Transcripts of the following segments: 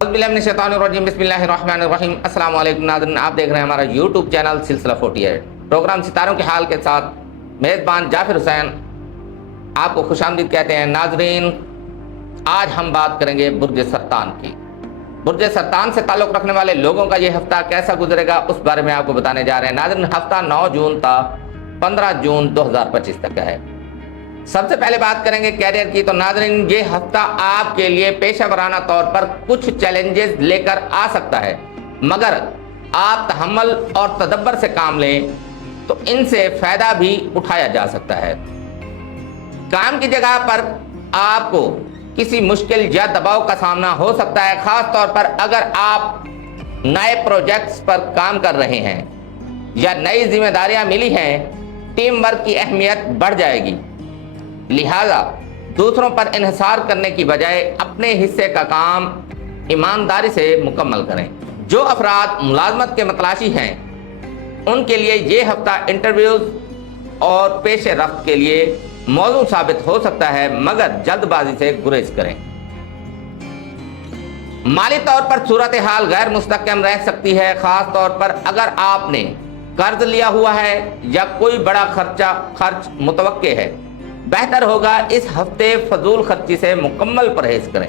बिस्मिल्लाहिर्रहमानिर्रहीम। अस्सलाम वालेकुम नाज़रीन, आप देख रहे हैं हमारा यूट्यूब चैनल सिलसिला 48 प्रोग्राम सितारों के हाल के साथ मेज़बान जाफिर हुसैन आपको खुशामदीद कहते हैं। नाज़रीन, आज हम बात करेंगे बुर्ज सरतान की। बुर्ज सरतान से ताल्लुक़ रखने वाले लोगों का ये हफ्ता कैसा गुजरेगा उस बारे में आपको बताने जा रहे हैं। नाज़रीन, हफ्ता 9 जून था 15 जून 2025 तक का है। सबसे पहले बात करेंगे कैरियर की। तो नाज़रीन, ये हफ्ता आपके लिए पेशा वराना तौर पर कुछ चैलेंजेस लेकर आ सकता है, मगर आप तहम्मुल और तदब्बर से काम लें तो इनसे फ़ायदा भी उठाया जा सकता है। काम की जगह पर आपको किसी मुश्किल या दबाव का सामना हो सकता है, ख़ास तौर पर अगर आप नए प्रोजेक्ट्स पर काम कर रहे हैं या नई जिम्मेदारियां मिली हैं। टीम वर्क की अहमियत बढ़ जाएगी, लिहाजा दूसरों पर इन्हिसार करने की बजाय अपने हिस्से का काम ईमानदारी से मुकम्मल करें। जो अफराद मुलाजमत के मतलाशी हैं उनके लिए ये हफ्ता इंटरव्यूज़ और पेशे रफ्त के लिए मौजू साबित हो सकता है, मगर जल्दबाजी से गुरेज करें। माली तौर पर सूरत हाल गैर मुस्तहकम रह सकती है, ख़ास तौर पर अगर आपने कर्ज लिया हुआ है या कोई बड़ा खर्च मुतवक्के है। बेहतर होगा इस हफ्ते फजूल खर्ची से मुकम्मल परहेज करें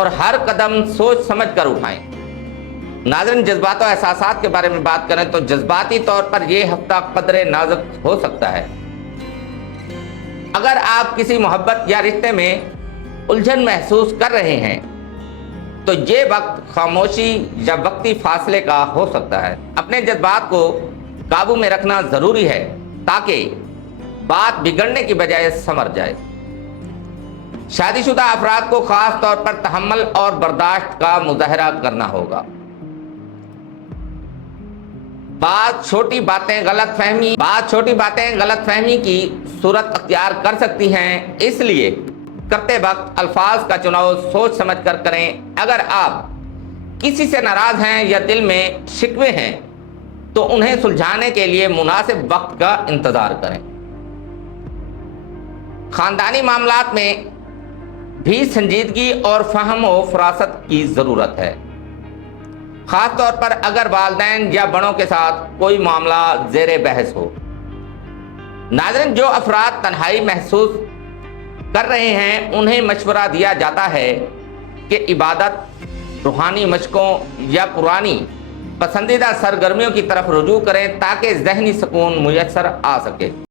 और हर कदम सोच समझ कर उठाएं। नाज़रीन, जज्बात और एहसासात के बारे में बात करें तो जज्बाती तौर पर यह हफ्ता कदरे नाजुक हो सकता है। अगर आप किसी मोहब्बत या रिश्ते में उलझन महसूस कर रहे हैं तो ये वक्त खामोशी या वक्ती फासले का हो सकता है। अपने जज्बात को काबू में रखना ज़रूरी है ताकि बात बिगड़ने की बजाय संवर जाए। शादीशुदा अफराद को खास तौर पर तहम्मुल और बर्दाश्त का मुजाहरा करना होगा। छोटी बातें गलतफहमी की सूरत अख्तियार कर सकती हैं, इसलिए करते वक्त अल्फाज का चुनाव सोच समझ कर करें। अगर आप किसी से नाराज हैं या दिल में शिकवे हैं तो उन्हें सुलझाने के लिए मुनासिब वक्त का इंतजार करें। खानदानी मामलात में भी संजीदगी और फहम व फरासत की ज़रूरत है, ख़ास तौर पर अगर वालिदैन या बड़ों के साथ कोई मामला ज़ेरे बहस हो। नाज़रीन, जो अफराद तन्हाई महसूस कर रहे हैं उन्हें मशवरा दिया जाता है कि इबादत, रूहानी मशकों या पुरानी पसंदीदा सरगर्मियों की तरफ रुजू करें ताकि ज़हनी सुकून मुयस्सर आ सके।